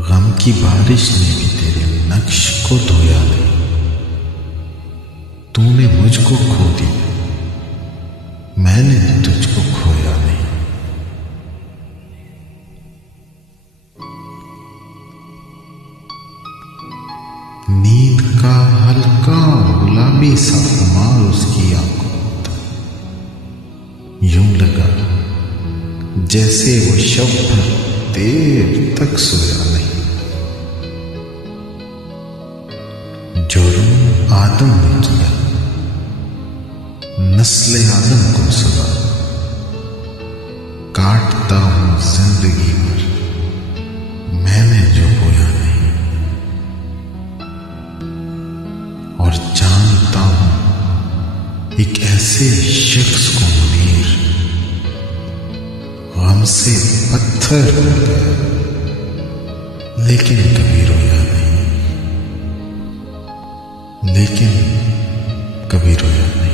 गम की बारिश ने भी तेरे नक्श को धोया नहीं। तूने मुझको खो दिया, मैंने तुझको खोया नहीं। नींद का हल्का गुलाबी सा खुमार उसकी आंखों में था। यूं लगा जैसे वो शब्द देर तक सोया नहीं। जुर्म आदम ने किया, नस्ले आदम को सवा। काटता हूं जिंदगी भर, मैंने जो बोया नहीं। और जानता हूं एक ऐसे शख्स को मुनीर, गम से पत्थर हो गया लेकिन कभी रोया नहीं, लेकिन कभी रोया नहीं।